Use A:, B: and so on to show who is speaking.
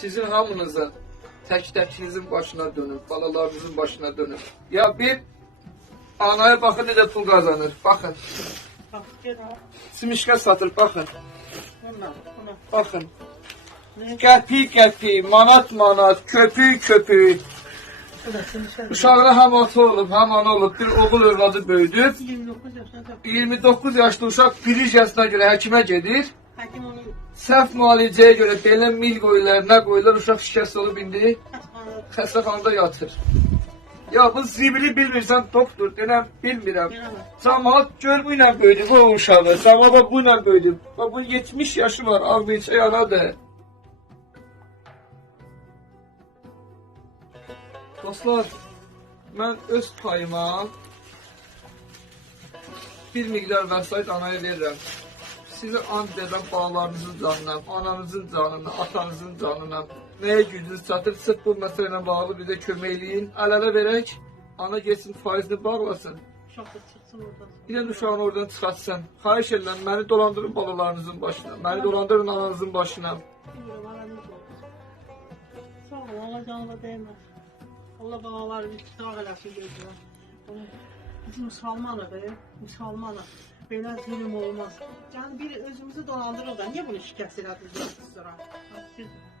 A: sizin hamınızın tek tekinizin başına dönüp, balalarınızın başına dönüp. Ya bir anaya bakın ne de pul
B: gel ha.
A: Simişka satır. Bakın.
B: Ne?
A: Qəpik qəpik, manat manat, köpük köpük. Uşaqlar ham ata olub, ham ana olub. Bir oğul övladı böyüdüb.
B: 29 yaşında da
A: 29 yaşlı uşaq yaşına görə həkimə gedir.
B: Hakim onu
A: Səhv müalicəyə görə belə mil qoyurlar, nə qoyurlar, uşaq şikəst olub indi xəstəxanada yatır. Ya bu zibili bilmirsən doktor, denəm bilmirəm.
B: gelemez.
A: Camaat görmüylə böyüdü bu uşağı. Camaat bu ilə böyüdü. Bax bu 70 yaşı var, ağ neçə yanadır. Dostlar, mən öz payıma bir miqdar vəsait anaya verirəm. Sizə and edirəm balalarınızın canına, ananızın canına, atanızın canına. Nəyə gücünüz çatır, sırf bu məsələ ilə bağlı bizə kömək eləyin. Əl-ələ verək, ana getsin faizini bağlasın. Bir de uşağını oradan çıxartsan. Xahiş edirəm, məni dolandırın balalarınızın başına. Məni dolandırın ananızın başına.
B: Sağ ol, Allah canına değmez. Allah babalar bir sağ eləsin. Onu Biz Müslümanıq, e, Belə zulüm olmaz. Yəni bir özümüzü dolandırır da, niyə bunu şikəst elədiniz sonra?